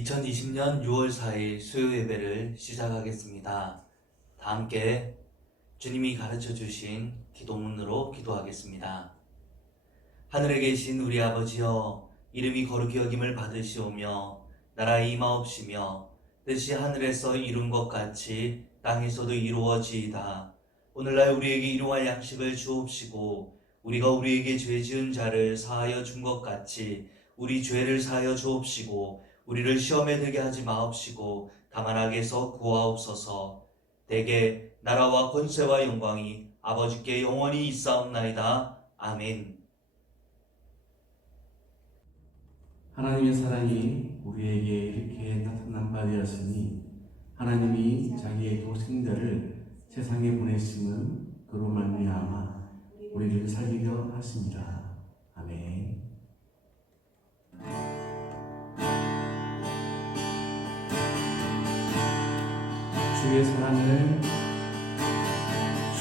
2020년 6월 4일 수요 예배를 시작하겠습니다. 다 함께 주님이 가르쳐 주신 기도문으로 기도하겠습니다. 하늘에 계신 우리 아버지여, 이름이 거룩히 여김을 받으시오며 나라의 임하옵시며 뜻이 하늘에서 이룬 것 같이 땅에서도 이루어지이다. 오늘날 우리에게 일용할 양식을 주옵시고 우리가 우리에게 죄 지은 자를 사하여 준 것 같이 우리 죄를 사하여 주옵시고 우리를 시험에 들게 하지 마옵시고 다만 악에서 구하옵소서. 대개 나라와 권세와 영광이 아버지께 영원히 있사옵나이다. 아멘. 하나님의 사랑이 우리에게 이렇게 나타난 바 되었으니 하나님이 자기의 독생자를 세상에 보내심은 그로 말미암아 우리를 살리려 하십니다. 아멘.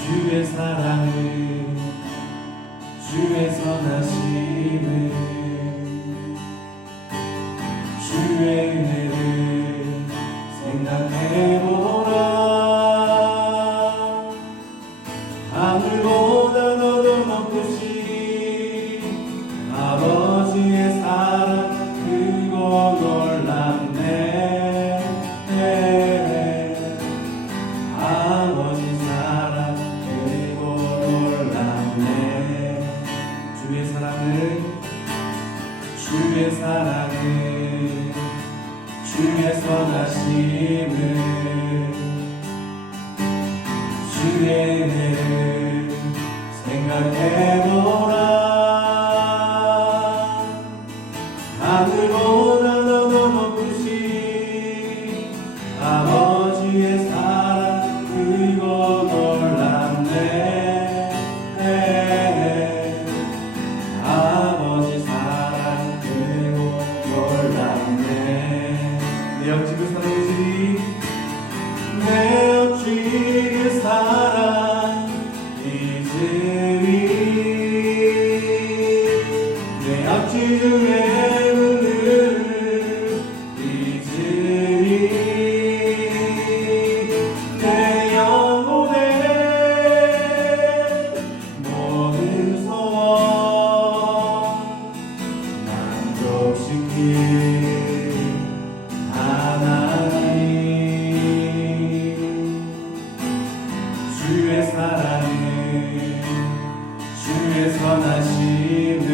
주의 사랑을 주의 선하심을 주의 은혜를 생각해보라. 하늘보다 더더 높으신 아버지의 사랑 크고 놀랍네. 아버지 사랑 크고 놀랍네. 주의 사랑을 주의 선하심을 주의 은혜를 생각해보라. 하늘보다 더 높으신 아버지의 사랑 크고 놀랍네. 아버지 사랑 크고 놀랍네. 내 어찌 그 사랑이시니 내 어찌 그 사랑이시니 내 앞지 중에 문을 잊으리. 내 영혼의 모든 소원 만족시킬 주의 사랑을 주의 선하심을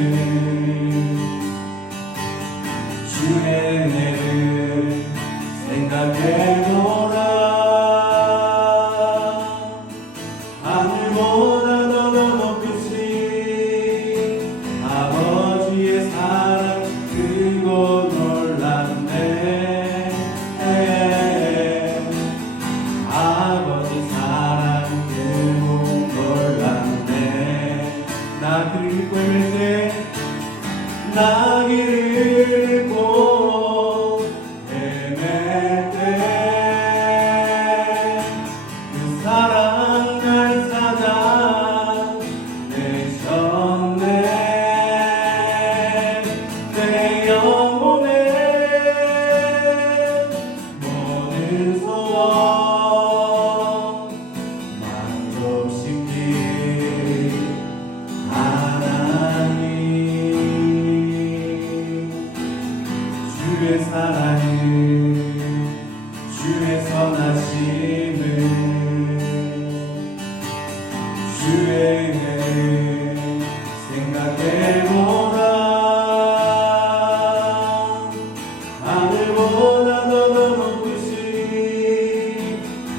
주의 은혜를 생각해보라. 하늘보다 더 높으신 아버지의 사랑 크고 놀랍네. 아버지 사랑 크고 놀랍네. 나 길을 잃고 헤맬 때 나 길을 잃고 헤맬 때 그 사랑 날 찾아내셨네. 내 영혼의 모든 소원 만족시킬 하나님. 주의 사랑을 주의 선하심을 주의 은혜를 생각해보라. 하늘보다 더 높으신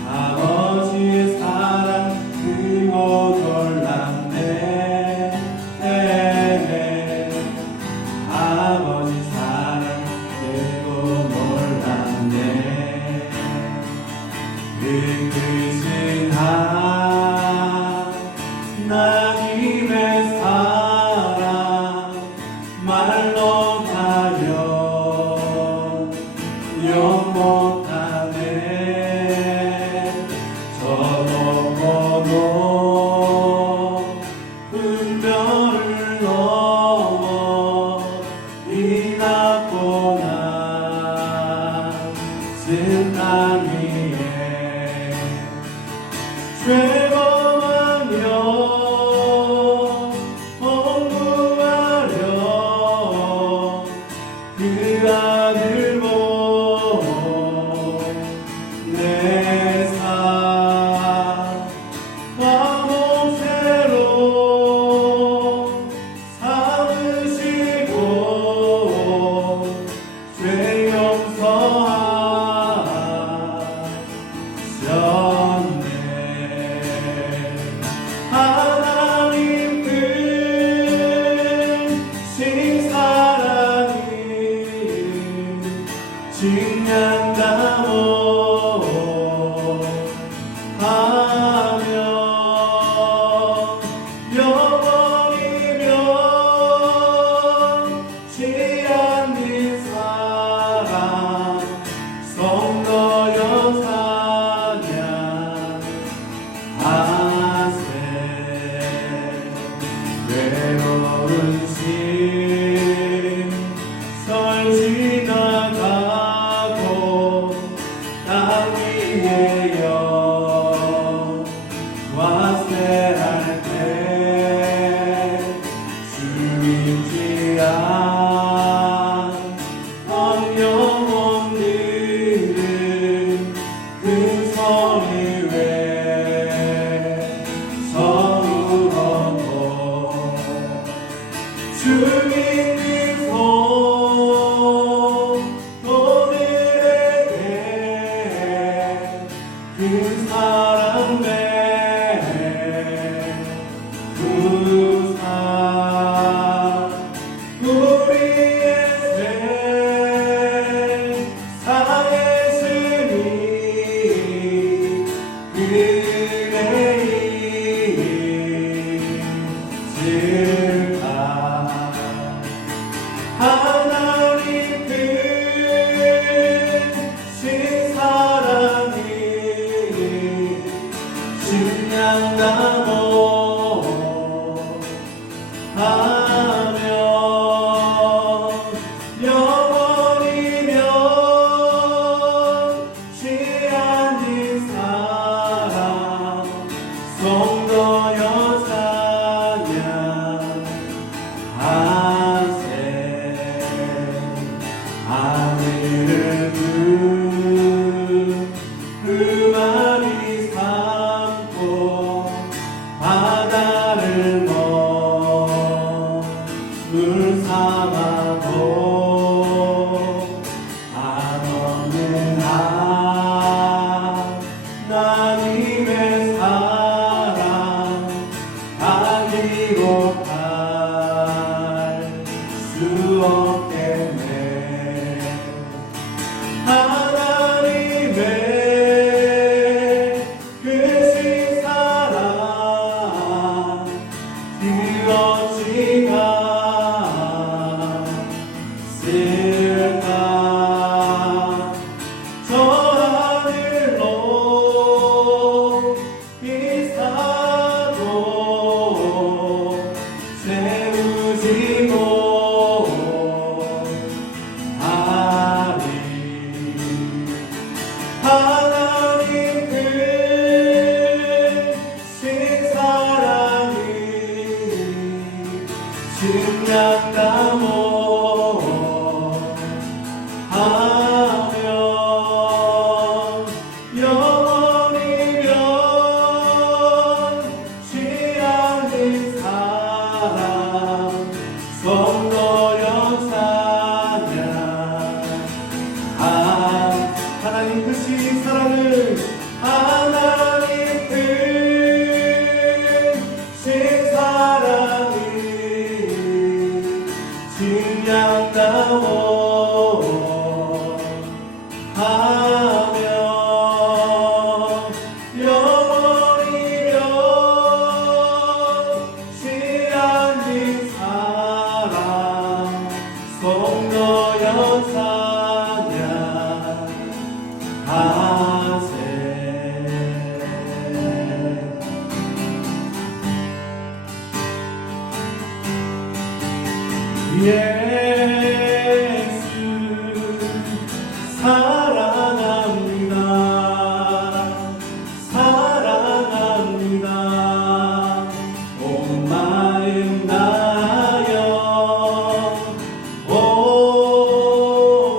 아버지의 사랑 크고 놀랍네. 아버지 사랑 크고 설 지나가고 땅 위에 와세할 때 주님지라 영혼들은 그 소리 왜 서루하고 주님의 손 오늘에게 그 사랑 구사 우리의 세상의 스님 그네일까 하나님 크신 사랑이 증량나고 하며 영원히 변치 않는 사랑 성도여 찬양하세 하늘을 그 말이 삼고 바다를 물 삼아도 한없는 하나님의 사랑 가지고 갈 수 없겠네 하나님의 크신 사랑 어찌가 쓸까 저 하늘로 이사도 세우지 못하리 하나님 크신 사랑이 증량나무 하며 영원히 변치 않는 사랑 성도여 찬양 하나님 크신 사랑을 하나님 크신 사랑이 증량나오 하며 영원히 변치 않는 사랑 성도여 찬양하세 예수 사랑합니다 사랑합니다 온 마음 다하여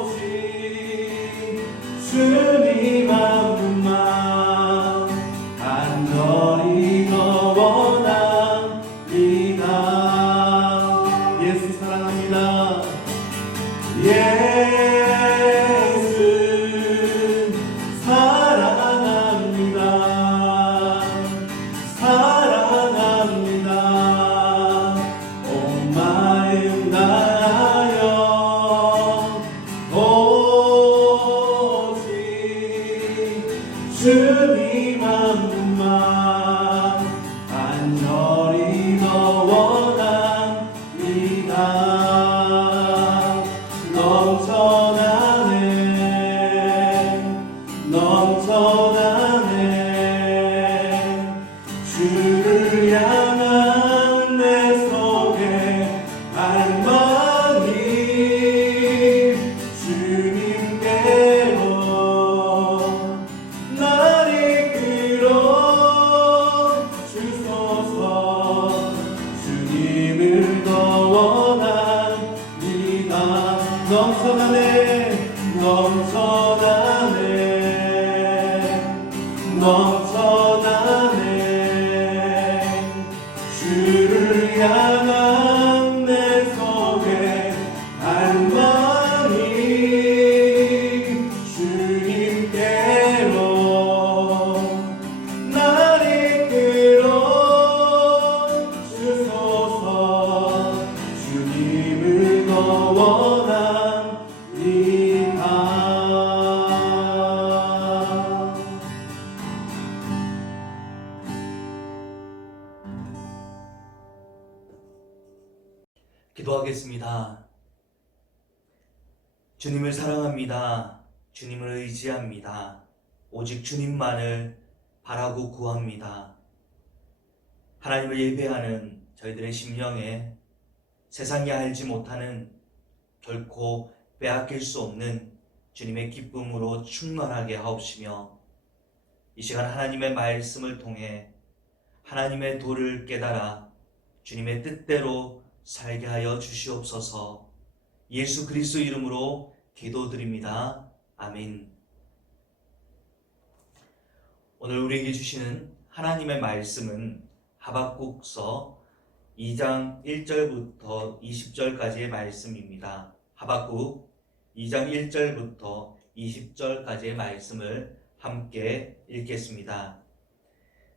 오직 주님 한 분만 간절히 더 원합니다 예수 사랑합니다 예수 사랑합니다 사랑합니다 온 마음 다하여 오직 주님 한 분만 간절히 더 원합니다 넘쳐나네 넘쳐나네 주를 향한 내 속에 넘쳐나네 넘쳐나네 넘쳐나네 주를 향한 내 속에 갈망이 주님께로 날 이끌어 주소서 주님을 더 원합니다. 기도하겠습니다. 주님을 사랑합니다. 주님을 의지합니다. 오직 주님만을 바라고 구합니다. 하나님을 예배하는 저희들의 심령에 세상이 알지 못하는 결코 빼앗길 수 없는 주님의 기쁨으로 충만하게 하옵시며 이 시간 하나님의 말씀을 통해 하나님의 도를 깨달아 주님의 뜻대로 살게 하여 주시옵소서. 예수 그리스도 이름으로 기도드립니다. 아멘. 오늘 우리에게 주시는 하나님의 말씀은 하박국서 2장 1절부터 20절까지의 말씀입니다. 하박국 2장 1절부터 20절까지의 말씀을 함께 읽겠습니다.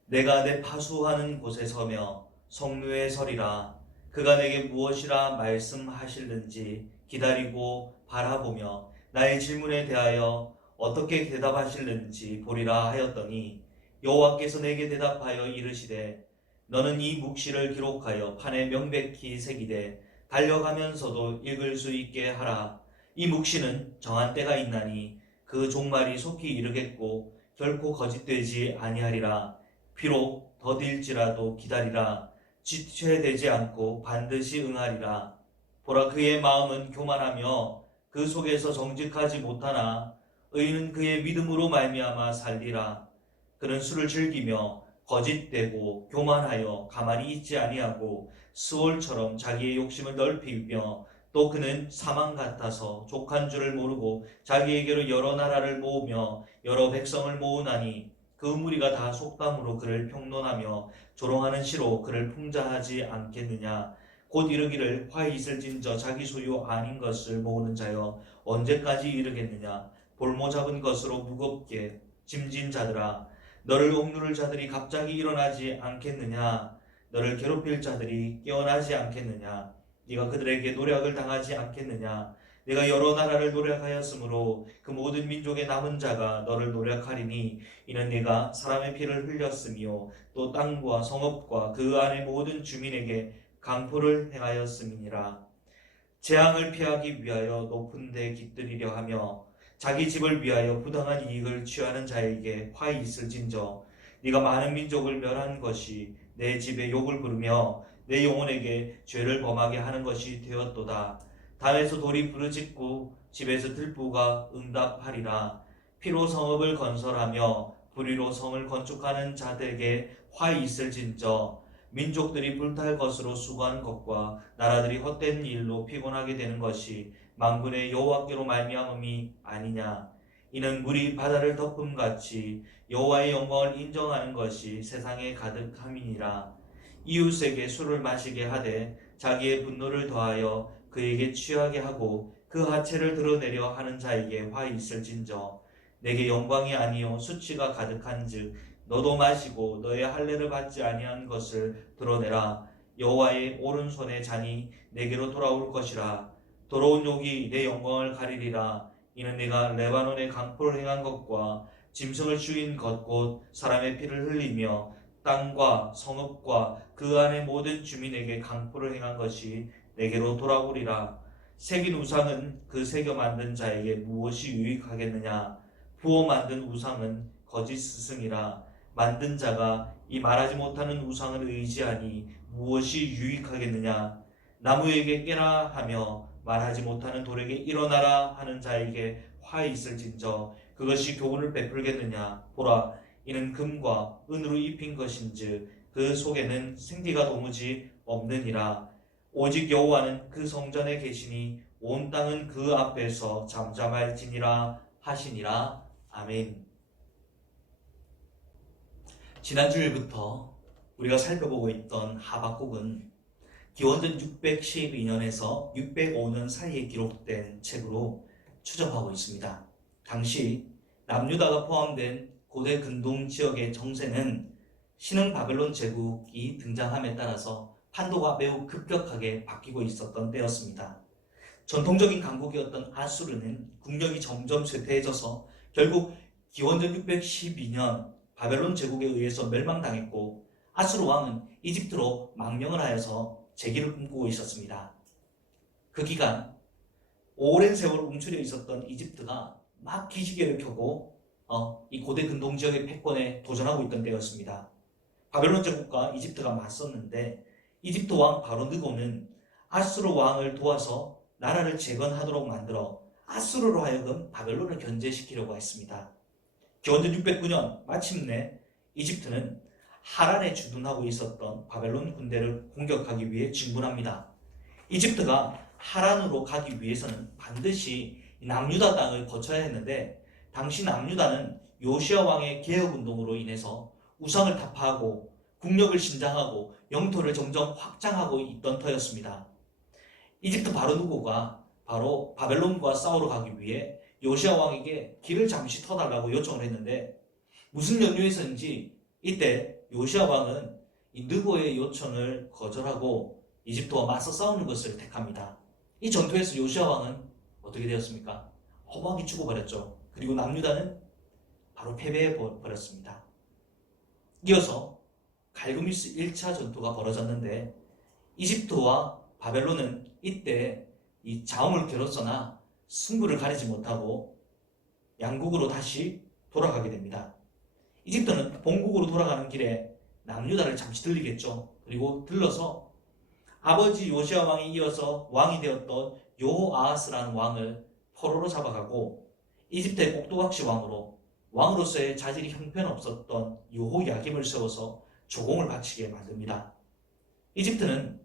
내가 내 파수하는 곳에 서며 성묘에 서리라. 그가 내게 무엇이라 말씀하실는지 기다리고 바라보며 나의 질문에 대하여 어떻게 대답하실는지 보리라 하였더니 여호와께서 내게 대답하여 이르시되 너는 이 묵시를 기록하여 판에 명백히 새기되 달려가면서도 읽을 수 있게 하라. 이 묵시는 정한 때가 있나니 그 종말이 속히 이르겠고 결코 거짓되지 아니하리라. 비록 더딜지라도 기다리라. 지체되지 않고 반드시 응하리라. 보라, 그의 마음은 교만하며 그 속에서 정직하지 못하나 의인은 그의 믿음으로 말미암아 살리라. 그는 술을 즐기며 거짓되고 교만하여 가만히 있지 아니하고 스올처럼 자기의 욕심을 넓히며 또 그는 사망 같아서 족한 줄을 모르고 자기에게로 여러 나라를 모으며 여러 백성을 모으나니 그 무리가 다 속담으로 그를 평론하며 조롱하는 시로 그를 풍자하지 않겠느냐. 곧 이르기를 화이 있을진저 자기 소유 아닌 것을 모으는 자여 언제까지 이르겠느냐. 볼모 잡은 것으로 무겁게 짐진 자들아, 너를 억누를 자들이 갑자기 일어나지 않겠느냐. 너를 괴롭힐 자들이 깨어나지 않겠느냐. 네가 그들에게 노략을 당하지 않겠느냐. 네가 여러 나라를 노략하였으므로 그 모든 민족의 남은 자가 너를 노략하리니 이는 네가 사람의 피를 흘렸으며 또 땅과 성읍과 그 안의 모든 주민에게 강포를 행하였음이니라. 재앙을 피하기 위하여 높은 데 깃들이려 하며 자기 집을 위하여 부당한 이익을 취하는 자에게 화이 있을진저 네가 많은 민족을 멸한 것이 내 집에 욕을 부르며 내 영혼에게 죄를 범하게 하는 것이 되었도다. 담에서 돌이 부르짖고 집에서 들보가 응답하리라. 피로 성읍을 건설하며 불의로 성을 건축하는 자들에게 화이 있을진저 민족들이 불탈 것으로 수고한 것과 나라들이 헛된 일로 피곤하게 되는 것이 만군의 여호와께로 말미암음이 아니냐. 이는 물이 바다를 덮음같이 여호와의 영광을 인정하는 것이 세상에 가득함이니라. 이웃에게 술을 마시게 하되 자기의 분노를 더하여 그에게 취하게 하고 그 하체를 드러내려 하는 자에게 화이 있을진저 내게 영광이 아니요 수치가 가득한즉 너도 마시고 너의 할례를 받지 아니한 것을 드러내라. 여호와의 오른손의 잔이 내게로 돌아올 것이라. 더러운 욕이 내 영광을 가리리라. 이는 내가 레바논의 강포를 행한 것과 짐승을 죽인 것 곧 사람의 피를 흘리며 땅과 성읍과 그 안의 모든 주민에게 강포를 행한 것이 내게로 돌아오리라. 새긴 우상은 그 새겨 만든 자에게 무엇이 유익하겠느냐. 부어 만든 우상은 거짓 스승이라. 만든 자가 이 말하지 못하는 우상을 의지하니 무엇이 유익하겠느냐. 나무에게 깨라 하며 말하지 못하는 돌에게 일어나라 하는 자에게 화이 있을진저 그것이 교훈을 베풀겠느냐. 보라, 이는 금과 은으로 입힌 것인즉 그 속에는 생기가 도무지 없느니라. 오직 여호와는 그 성전에 계시니 온 땅은 그 앞에서 잠잠할지니라 하시니라. 아멘. 지난주일부터 우리가 살펴보고 있던 하박국은 기원전 612년에서 605년 사이에 기록된 책으로 추정하고 있습니다. 당시 남유다가 포함된 고대 근동 지역의 정세는 신흥 바벨론 제국이 등장함에 따라서 판도가 매우 급격하게 바뀌고 있었던 때였습니다. 전통적인 강국이었던 아수르는 국력이 점점 쇠퇴해져서 결국 기원전 612년 바벨론 제국에 의해서 멸망당했고, 아수르 왕은 이집트로 망명을 하여서 재기를 꿈꾸고 있었습니다. 그 기간 오랜 세월 움츠려 있었던 이집트가 막 기지개를 켜고 이 고대 근동 지역의 패권에 도전하고 있던 때였습니다. 바벨론 제국과 이집트가 맞섰는데 이집트 왕 바로 느고는 아수르 왕을 도와서 나라를 재건하도록 만들어 아수르로 하여금 바벨론을 견제시키려고 했습니다. 기원전 609년 마침내 이집트는 하란에 주둔하고 있었던 바벨론 군대를 공격하기 위해 진군합니다. 이집트가 하란으로 가기 위해서는 반드시 남유다 땅을 거쳐야 했는데, 당시 남유다는 요시야 왕의 개혁운동으로 인해서 우상을 타파하고 국력을 신장하고 영토를 점점 확장하고 있던 터였습니다. 이집트 바로 누고가 바로 바벨론과 싸우러 가기 위해 요시야 왕에게 길을 잠시 터달라고 요청을 했는데, 무슨 연유에서인지 이때 요시야 왕은 이 느고의 요청을 거절하고 이집트와 맞서 싸우는 것을 택합니다. 이 전투에서 요시야 왕은 어떻게 되었습니까? 허무하게 죽어버렸죠. 그리고 남유다는 바로 패배해 버렸습니다. 이어서 갈그미스 1차 전투가 벌어졌는데, 이집트와 바벨론은 이때 이 자움을 겨뤘으나 승부를 가리지 못하고 양국으로 다시 돌아가게 됩니다. 이집트는 본국으로 돌아가는 길에 남유다를 잠시 들리겠죠. 그리고 들러서 아버지 요시야 왕이 이어서 왕이 되었던 여호아하스라는 왕을 포로로 잡아가고, 이집트의 꼭두각시 왕으로서의 자질이 형편없었던 여호야김을 세워서 조공을 바치게 만듭니다. 이집트는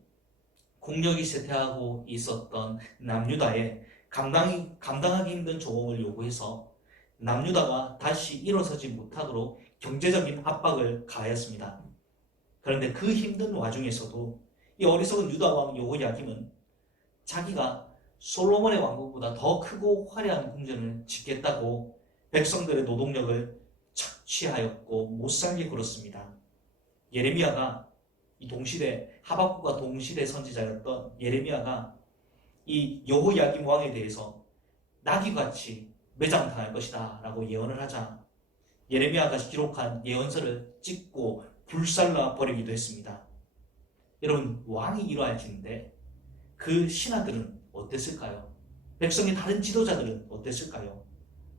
국력이 쇠퇴하고 있었던 남유다에 감당하기 힘든 조공을 요구해서 남유다가 다시 일어서지 못하도록 경제적인 압박을 가하였습니다. 그런데 그 힘든 와중에서도 이 어리석은 유다 왕 여호야김은 자기가 솔로몬의 왕국보다 더 크고 화려한 궁전을 짓겠다고 백성들의 노동력을 착취하였고 못살게 굴었습니다. 예레미야가 이 동시대 하박국과 동시대 선지자였던 예레미야가 이 여호야김 왕에 대해서 나귀같이 매장당할 것이다 라고 예언을 하자 예레미야가 기록한 예언서를 찍고 불살라 버리기도 했습니다. 여러분, 왕이 이러할지인데 그 신하들은 어땠을까요? 백성의 다른 지도자들은 어땠을까요?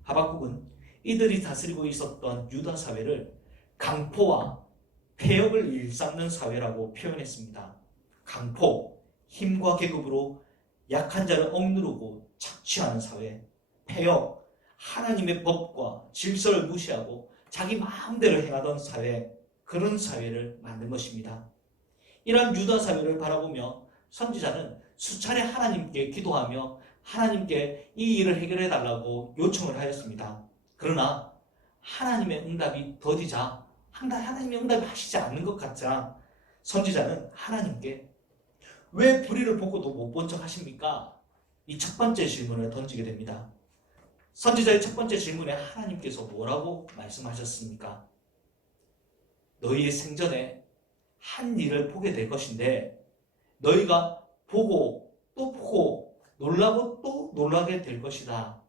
하박국은 이들이 다스리고 있었던 유다 사회를 강포와 폐역을 일삼는 사회라고 표현했습니다. 강포, 힘과 계급으로 약한 자를 억누르고 착취하는 사회. 폐역, 하나님의 법과 질서를 무시하고 자기 마음대로 행하던 사회, 그런 사회를 만든 것입니다. 이러한 유다 사회를 바라보며 선지자는 수차례 하나님께 기도하며 하나님께 이 일을 해결해 달라고 요청을 하였습니다. 그러나 하나님의 응답이 더디자, 하나님의 응답이 하시지 않는 것 같자 선지자는 하나님께 왜 불의를 보고도 못 본 척 하십니까? 이 첫 번째 질문을 던지게 됩니다. 선지자의 첫 번째 질문에 하나님께서 뭐라고 말씀하셨습니까? 너희의 생전에 한 일을 보게 될 것인데 너희가 보고 또 보고 놀라고 또 놀라게 될 것이다.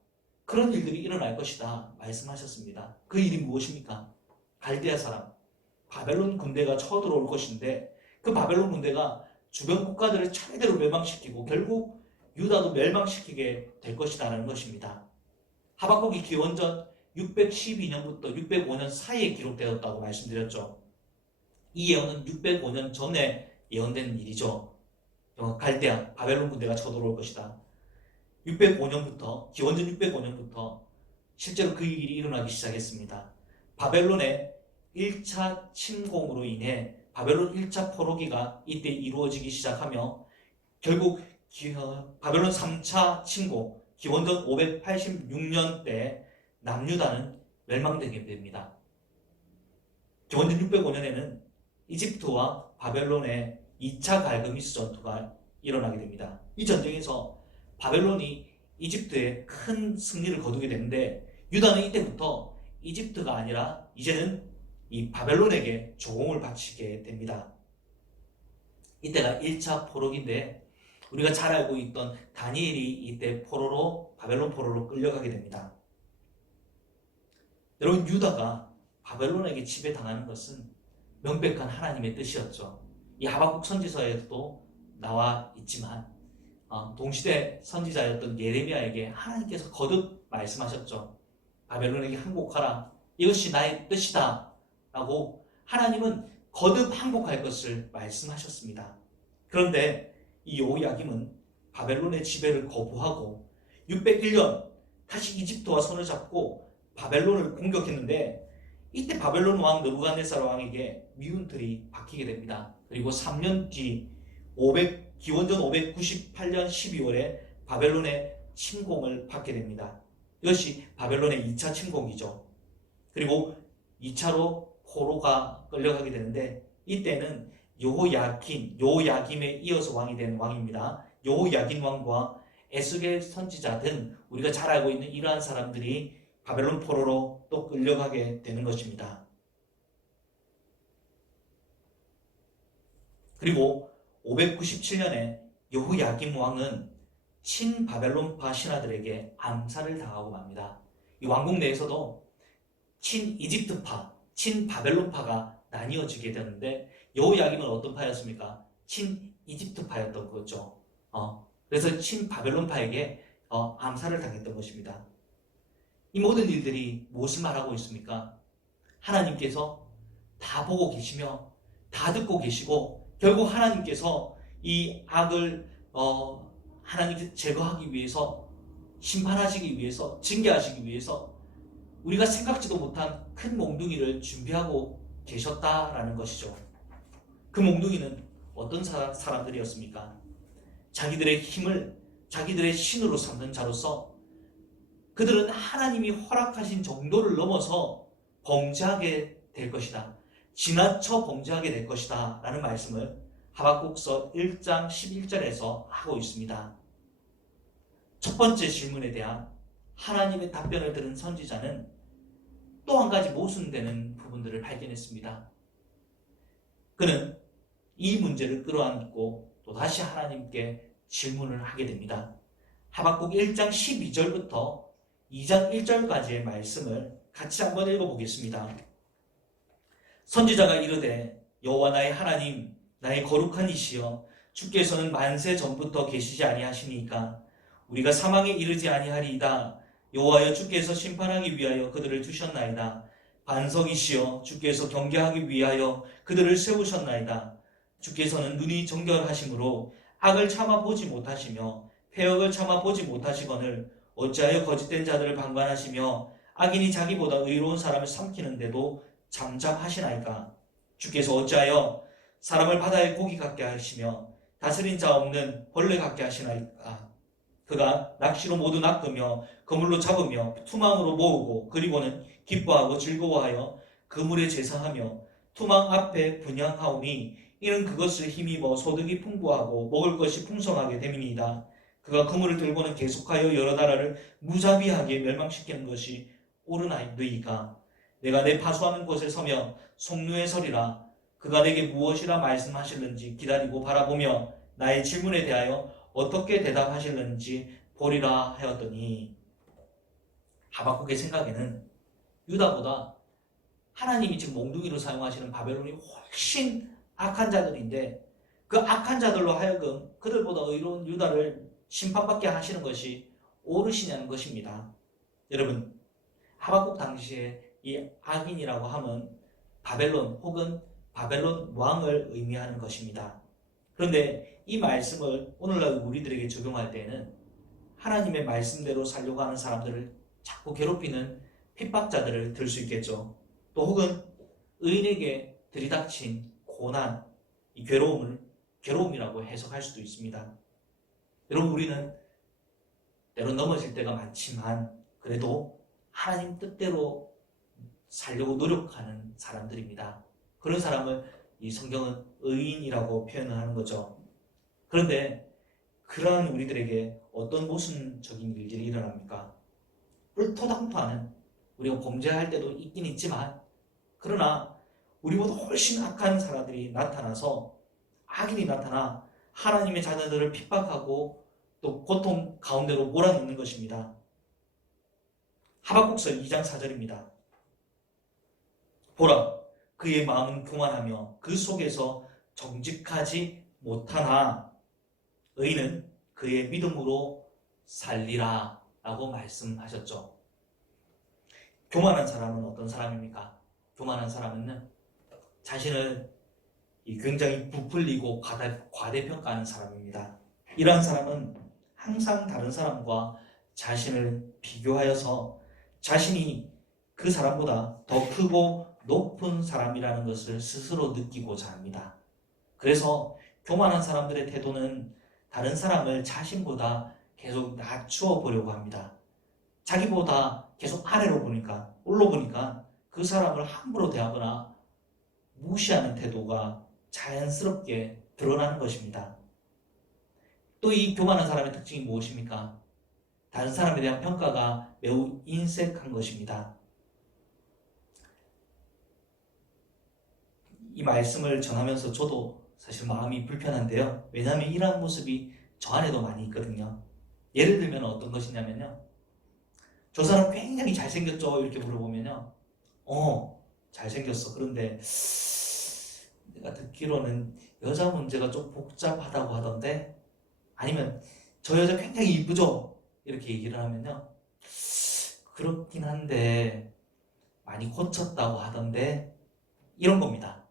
그런 일들이 일어날 것이다 말씀하셨습니다. 그 일이 무엇입니까? 갈대아 사람, 바벨론 군대가 쳐들어올 것인데 그 바벨론 군대가 주변 국가들을 차례대로 멸망시키고 결국 유다도 멸망시키게 될 것이다라는 것입니다. 하박국이 기원전 612년부터 605년 사이에 기록되었다고 말씀드렸죠. 이 예언은 605년 전에 예언된 일이죠. 갈대아, 바벨론 군대가 쳐들어올 것이다. 605년부터, 기원전 605년부터 실제로 그 일이 일어나기 시작했습니다. 바벨론의 1차 침공으로 인해 바벨론 1차 포로기가 이때 이루어지기 시작하며 결국 바벨론 3차 침공, 기원전 586년 때 남유다는 멸망되게 됩니다. 기원전 605년에는 이집트와 바벨론의 2차 갈그미스 전투가 일어나게 됩니다. 이 전쟁에서 바벨론이 이집트에 큰 승리를 거두게 되는데 유다는 이때부터 이집트가 아니라 이제는 이 바벨론에게 조공을 바치게 됩니다. 이때가 1차 포로기인데 우리가 잘 알고 있던 다니엘이 이때 바벨론 포로로 끌려가게 됩니다. 여러분, 유다가 바벨론에게 지배당하는 것은 명백한 하나님의 뜻이었죠. 이 하박국 선지서에도 나와 있지만 동시대 선지자였던 예레미야에게 하나님께서 거듭 말씀하셨죠. 바벨론에게 항복하라. 이것이 나의 뜻이다. 라고 하나님은 거듭 항복할 것을 말씀하셨습니다. 그런데 이 여호야김은 바벨론의 지배를 거부하고 601년 다시 이집트와 손을 잡고 바벨론을 공격했는데 이때 바벨론 왕 느부갓네살 왕에게 미운 틀이 박히게 됩니다. 그리고 3년 뒤 기원전 598년 12월에 바벨론의 침공을 받게 됩니다. 이것이 바벨론의 2차 침공이죠. 그리고 2차로 포로가 끌려가게 되는데 이때는 여호야김에 이어서 왕이 된 왕입니다. 여호야긴 왕과 에스겔 선지자 등 우리가 잘 알고 있는 이러한 사람들이 바벨론 포로로 또 끌려가게 되는 것입니다. 그리고 597년에 여호야김 왕은 친바벨론파 신하들에게 암살을 당하고 맙니다. 이 왕국 내에서도 친이집트파, 친바벨론파가 나뉘어지게 되는데 여호야김은 어떤 파였습니까? 친이집트파였던 거죠. 그래서 친바벨론파에게 암살을 당했던 것입니다. 이 모든 일들이 무엇을 말하고 있습니까? 하나님께서 다 보고 계시며 다 듣고 계시고 결국 하나님께서 이 악을 하나님께 제거하기 위해서 심판하시기 위해서 징계하시기 위해서 우리가 생각지도 못한 큰 몽둥이를 준비하고 계셨다라는 것이죠. 그 몽둥이는 어떤 사람들이었습니까? 자기들의 힘을 자기들의 신으로 삼는 자로서 그들은 하나님이 허락하신 정도를 넘어서 범죄하게 될 것이다. 지나쳐 범죄하게 될 것이다. 라는 말씀을 하박국서 1장 11절에서 하고 있습니다. 첫 번째 질문에 대한 하나님의 답변을 들은 선지자는 또 한 가지 모순되는 부분들을 발견했습니다. 그는 이 문제를 끌어안고 또다시 하나님께 질문을 하게 됩니다. 하박국 1장 12절부터 2장 1절까지의 말씀을 같이 한번 읽어보겠습니다. 선지자가 이르되 여호와 나의 하나님 나의 거룩한 이시여 주께서는 만세 전부터 계시지 아니하시니까 우리가 사망에 이르지 아니하리이다. 여호와여 주께서 심판하기 위하여 그들을 두셨나이다. 반석이시여 주께서 경계하기 위하여 그들을 세우셨나이다. 주께서는 눈이 정결하심으로 악을 참아 보지 못하시며 패역을 참아 보지 못하시거늘 어찌하여 거짓된 자들을 방관하시며 악인이 자기보다 의로운 사람을 삼키는데도 잠잠하시나이까. 주께서 어찌하여 사람을 바다의 고기 같게 하시며 다스린 자 없는 벌레 같게 하시나이까. 그가 낚시로 모두 낚으며 그물로 잡으며 투망으로 모으고 그리고는 기뻐하고 즐거워하여 그물에 제사하며 투망 앞에 분향하오니 이는 그것을 힘입어 소득이 풍부하고 먹을 것이 풍성하게 됨이니이다. 그가 그물을 들고는 계속하여 여러 나라를 무자비하게 멸망시키는 것이 옳으나이까. 내가 내 파수하는 곳에 서며 속루에 서리라. 그가 내게 무엇이라 말씀하실는지 기다리고 바라보며 나의 질문에 대하여 어떻게 대답하실는지 보리라 하였더니 하박국의 생각에는 유다보다 하나님이 지금 몽둥이로 사용하시는 바벨론이 훨씬 악한 자들인데 그 악한 자들로 하여금 그들보다 의로운 유다를 심판받게 하시는 것이 옳으시냐는 것입니다. 여러분, 하박국 당시에 이 악인이라고 하면 바벨론 혹은 바벨론 왕을 의미하는 것입니다. 그런데 이 말씀을 오늘날 우리들에게 적용할 때에는 하나님의 말씀대로 살려고 하는 사람들을 자꾸 괴롭히는 핍박자들을 들 수 있겠죠. 또 혹은 의인에게 들이닥친 고난, 이 괴로움이라고 해석할 수도 있습니다. 여러분, 우리는 때로 넘어질 때가 많지만 그래도 하나님 뜻대로 살려고 노력하는 사람들입니다. 그런 사람을 이 성경은 의인이라고 표현을 하는 거죠. 그런데 그러한 우리들에게 어떤 모순적인 일들이 일어납니까? 얼토당토하는, 우리가 범죄할 때도 있긴 있지만 그러나 우리보다 훨씬 악한 사람들이 나타나서, 악인이 나타나 하나님의 자녀들을 핍박하고 또 고통 가운데로 몰아넣는 것입니다. 하박국서 2장 4절입니다. 보라, 그의 마음은 교만하며 그 속에서 정직하지 못하나 의인은 그의 믿음으로 살리라 라고 말씀하셨죠. 교만한 사람은 어떤 사람입니까? 교만한 사람은 자신을 굉장히 부풀리고 과대평가하는 사람입니다. 이러한 사람은 항상 다른 사람과 자신을 비교하여서 자신이 그 사람보다 더 크고 높은 사람이라는 것을 스스로 느끼고자 합니다. 그래서 교만한 사람들의 태도는 다른 사람을 자신보다 계속 낮추어 보려고 합니다. 자기보다 계속 아래로 보니까, 올라보니까 그 사람을 함부로 대하거나 무시하는 태도가 자연스럽게 드러나는 것입니다. 또 이 교만한 사람의 특징이 무엇입니까? 다른 사람에 대한 평가가 매우 인색한 것입니다. 이 말씀을 전하면서 저도 사실 마음이 불편한데요. 왜냐하면 이러한 모습이 저 안에도 많이 있거든요. 예를 들면 어떤 것이냐면요. 저 사람 굉장히 잘생겼죠? 이렇게 물어보면요. 잘생겼어. 그런데 내가 듣기로는 여자 문제가 좀 복잡하다고 하던데, 아니면 저 여자 굉장히 이쁘죠? 이렇게 얘기를 하면요. 그렇긴 한데 많이 고쳤다고 하던데, 이런 겁니다.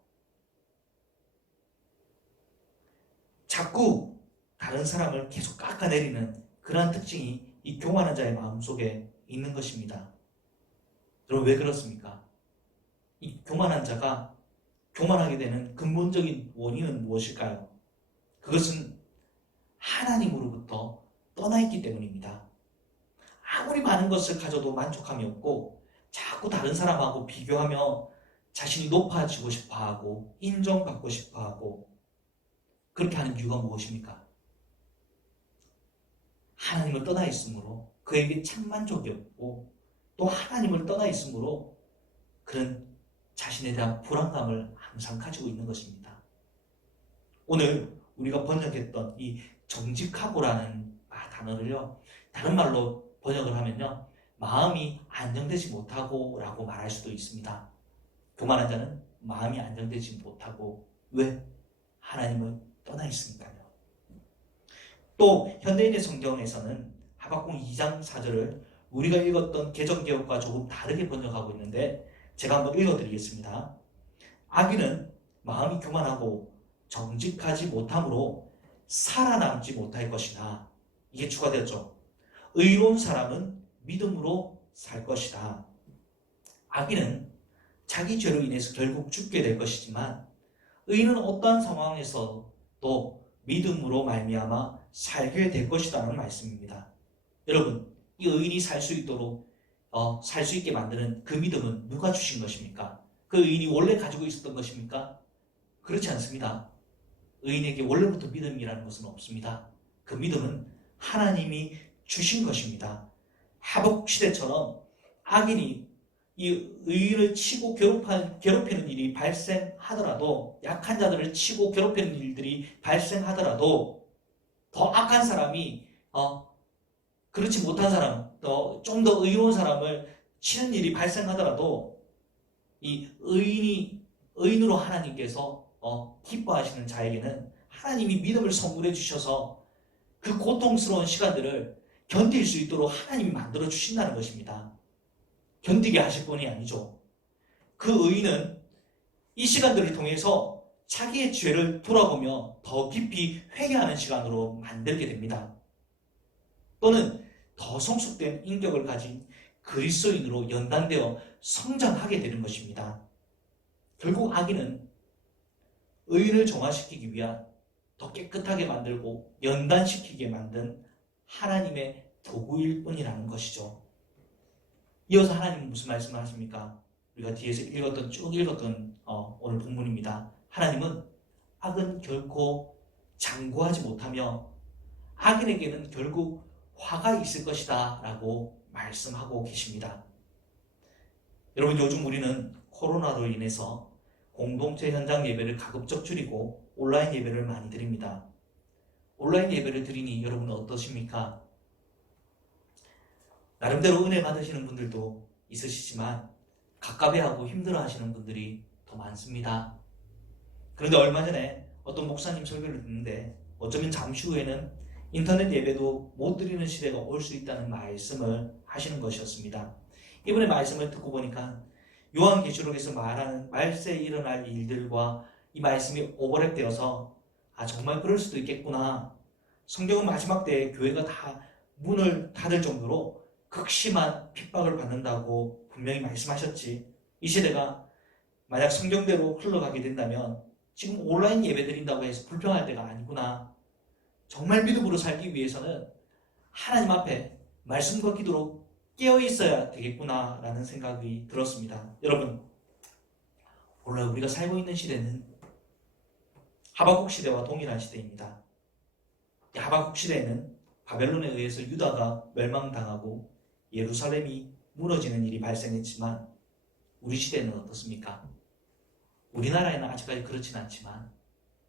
자꾸 다른 사람을 계속 깎아내리는 그러한 특징이 이 교만한 자의 마음속에 있는 것입니다. 여러분, 왜 그렇습니까? 이 교만한 자가 교만하게 되는 근본적인 원인은 무엇일까요? 그것은 하나님으로부터 떠나 있기 때문입니다. 아무리 많은 것을 가져도 만족함이 없고 자꾸 다른 사람하고 비교하며 자신이 높아지고 싶어하고 인정받고 싶어하고, 그렇게 하는 이유가 무엇입니까? 하나님을 떠나 있으므로 그에게 참 만족이 없고, 또 하나님을 떠나 있으므로 그는 자신에 대한 불안감을 항상 가지고 있는 것입니다. 오늘 우리가 번역했던 이 정직하고라는 단어를요, 다른 말로 번역을 하면요, 마음이 안정되지 못하고 라고 말할 수도 있습니다. 교만한 자는 마음이 안정되지 못하고, 왜? 하나님을 떠나 있으니까요. 또 현대인의 성경에서는 하박국 2장 4절을 우리가 읽었던 개정개혁과 조금 다르게 번역하고 있는데, 제가 한번 읽어드리겠습니다. 악인은 마음이 교만하고 정직하지 못함으로 살아남지 못할 것이나, 이게 추가되었죠. 의로운 사람은 믿음으로 살 것이다. 악인은 자기 죄로 인해서 결국 죽게 될 것이지만, 의인은 어떠한 상황에서도 믿음으로 말미암아 살게 될 것이라는 말씀입니다. 여러분, 이 의인이 살 수 있도록 살 수 있게 만드는 그 믿음은 누가 주신 것입니까? 그 의인이 원래 가지고 있었던 것입니까? 그렇지 않습니다. 의인에게 원래부터 믿음이라는 것은 없습니다. 그 믿음은 하나님이 주신 것입니다. 하박국 시대처럼 악인이 이 의인을 치고 괴롭히는 일이 발생하더라도, 약한 자들을 치고 괴롭히는 일들이 발생하더라도, 더 악한 사람이 그렇지 못한 사람, 좀 더 의로운 사람을 치는 일이 발생하더라도, 이 의인으로 하나님께서 기뻐하시는 자에게는 하나님이 믿음을 선물해 주셔서 그 고통스러운 시간들을 견딜 수 있도록 하나님이 만들어 주신다는 것입니다. 견디게 하실 분이 아니죠. 그 의인은 이 시간들을 통해서 자기의 죄를 돌아보며 더 깊이 회개하는 시간으로 만들게 됩니다. 또는 더 성숙된 인격을 가진 그리스도인으로 연단되어 성장하게 되는 것입니다. 결국 악인은 의인을 정화시키기 위한 더 깨끗하게 만들고 연단시키게 만든 하나님의 도구일 뿐이라는 것이죠. 이어서 하나님은 무슨 말씀을 하십니까? 우리가 뒤에서 쭉 읽었던 오늘 본문입니다. 하나님은 악은 결코 장구하지 못하며 악인에게는 결국 화가 있을 것이다 라고 말씀하고 계십니다. 여러분, 요즘 우리는 코로나로 인해서 공동체 현장 예배를 가급적 줄이고 온라인 예배를 많이 드립니다. 온라인 예배를 드리니 여러분은 어떠십니까? 나름대로 은혜 받으시는 분들도 있으시지만 갑갑해하고 힘들어하시는 분들이 더 많습니다. 그런데 얼마 전에 어떤 목사님 설교를 듣는데 어쩌면 잠시 후에는 인터넷 예배도 못 드리는 시대가 올 수 있다는 말씀을 하시는 것이었습니다. 이번에 말씀을 듣고 보니까 요한계시록에서 말하는 말세에 일어날 일들과 이 말씀이 오버랩되어서 정말 그럴 수도 있겠구나. 성경은 마지막 때에 교회가 다 문을 닫을 정도로 극심한 핍박을 받는다고 분명히 말씀하셨지. 이 시대가 만약 성경대로 흘러가게 된다면 지금 온라인 예배 드린다고 해서 불평할 때가 아니구나. 정말 믿음으로 살기 위해서는 하나님 앞에 말씀과 기도로 깨어 있어야 되겠구나 라는 생각이 들었습니다. 여러분, 오늘 우리가 살고 있는 시대는 하박국 시대와 동일한 시대입니다. 이 하박국 시대에는 바벨론에 의해서 유다가 멸망당하고 예루살렘이 무너지는 일이 발생했지만 우리 시대는 어떻습니까? 우리나라에는 아직까지 그렇진 않지만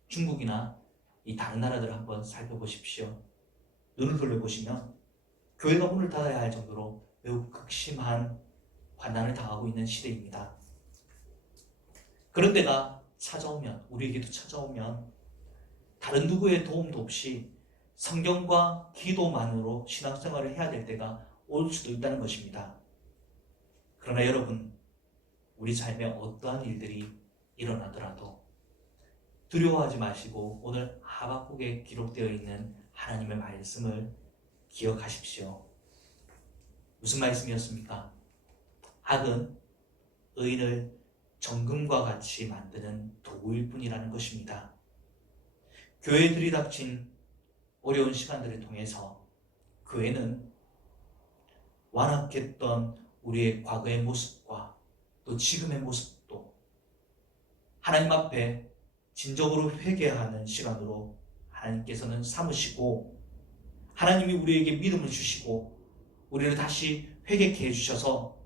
중국이나 이 다른 나라들을 한번 살펴보십시오. 눈을 돌려보시면 교회가 문을 닫아야 할 정도로 매우 극심한 환난을 당하고 있는 시대입니다. 그런 때가 찾아오면, 우리에게도 찾아오면 다른 누구의 도움도 없이 성경과 기도만으로 신앙생활을 해야 될 때가 올 수도 있다는 것입니다. 그러나 여러분, 우리 삶에 어떠한 일들이 일어나더라도 두려워하지 마시고 오늘 하박국에 기록되어 있는 하나님의 말씀을 기억하십시오. 무슨 말씀이었습니까? 악은 의인을 정금과 같이 만드는 도구일 뿐이라는 것입니다. 교회에 들이닥친 어려운 시간들을 통해서 교회는 완악했던 우리의 과거의 모습과 또 지금의 모습도 하나님 앞에 진정으로 회개하는 시간으로 하나님께서는 삼으시고, 하나님이 우리에게 믿음을 주시고 우리를 다시 회개케 해주셔서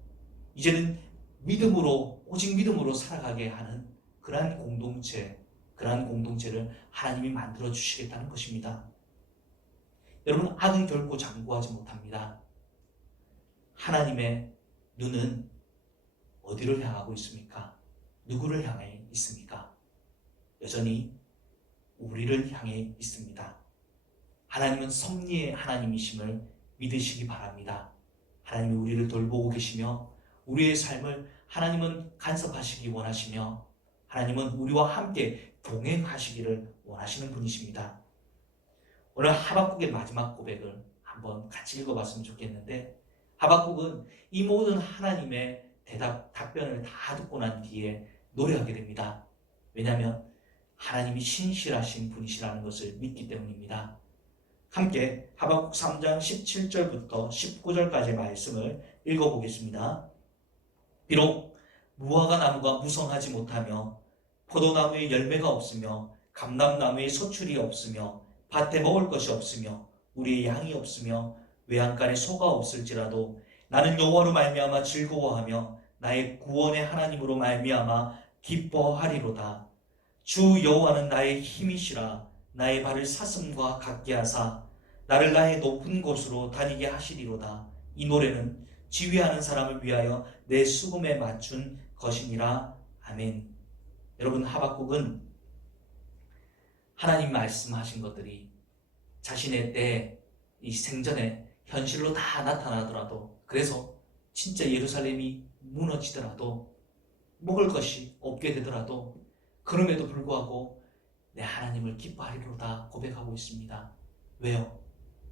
이제는 믿음으로, 오직 믿음으로 살아가게 하는 그러한 공동체를 하나님이 만들어 주시겠다는 것입니다. 여러분, 악은 결코 장구하지 못합니다. 하나님의 눈은 어디를 향하고 있습니까? 누구를 향해 있습니까? 여전히 우리를 향해 있습니다. 하나님은 섭리의 하나님이심을 믿으시기 바랍니다. 하나님이 우리를 돌보고 계시며 우리의 삶을 하나님은 간섭하시기 원하시며 하나님은 우리와 함께 동행하시기를 원하시는 분이십니다. 오늘 하박국의 마지막 고백을 한번 같이 읽어봤으면 좋겠는데, 하박국은 이 모든 하나님의 답변을 다 듣고 난 뒤에 노래하게 됩니다. 왜냐하면 하나님이 신실하신 분이시라는 것을 믿기 때문입니다. 함께 하박국 3장 17절부터 19절까지의 말씀을 읽어보겠습니다. 비록 무화과 나무가 무성하지 못하며 포도나무에 열매가 없으며 감람나무에 소출이 없으며 밭에 먹을 것이 없으며 우리의 양이 없으며 외양간에 소가 없을지라도 나는 여호와로 말미암아 즐거워하며 나의 구원의 하나님으로 말미암아 기뻐하리로다. 주 여호와는 나의 힘이시라. 나의 발을 사슴과 같게 하사 나를 나의 높은 곳으로 다니게 하시리로다. 이 노래는 지휘하는 사람을 위하여 내 수금에 맞춘 것이니라. 아멘. 여러분, 하박국은 하나님 말씀하신 것들이 자신의 때 이 생전에 현실로 다 나타나더라도, 그래서 진짜 예루살렘이 무너지더라도, 먹을 것이 없게 되더라도 그럼에도 불구하고 내 하나님을 기뻐하리로다 고백하고 있습니다. 왜요?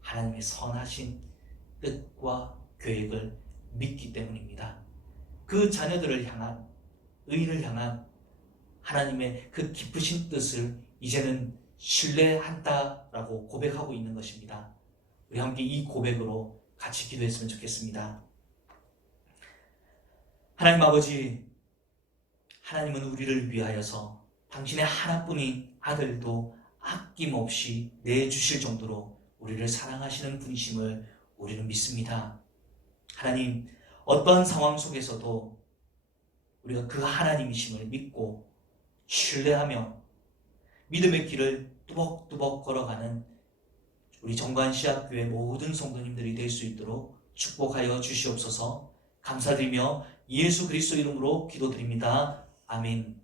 하나님의 선하신 뜻과 계획을 믿기 때문입니다. 그 자녀들을 향한, 의인을 향한 하나님의 그 깊으신 뜻을 이제는 신뢰한다라고 고백하고 있는 것입니다. 우리 함께 이 고백으로 같이 기도했으면 좋겠습니다. 하나님 아버지, 하나님은 우리를 위하여서 당신의 하나뿐인 아들도 아낌없이 내주실 정도로 우리를 사랑하시는 분이심을 우리는 믿습니다. 하나님, 어떠한 상황 속에서도 우리가 그 하나님이심을 믿고 신뢰하며 믿음의 길을 뚜벅뚜벅 걸어가는 우리 정관시학교의 모든 성도님들이 될 수 있도록 축복하여 주시옵소서. 감사드리며 예수 그리스도 이름으로 기도드립니다. 아멘.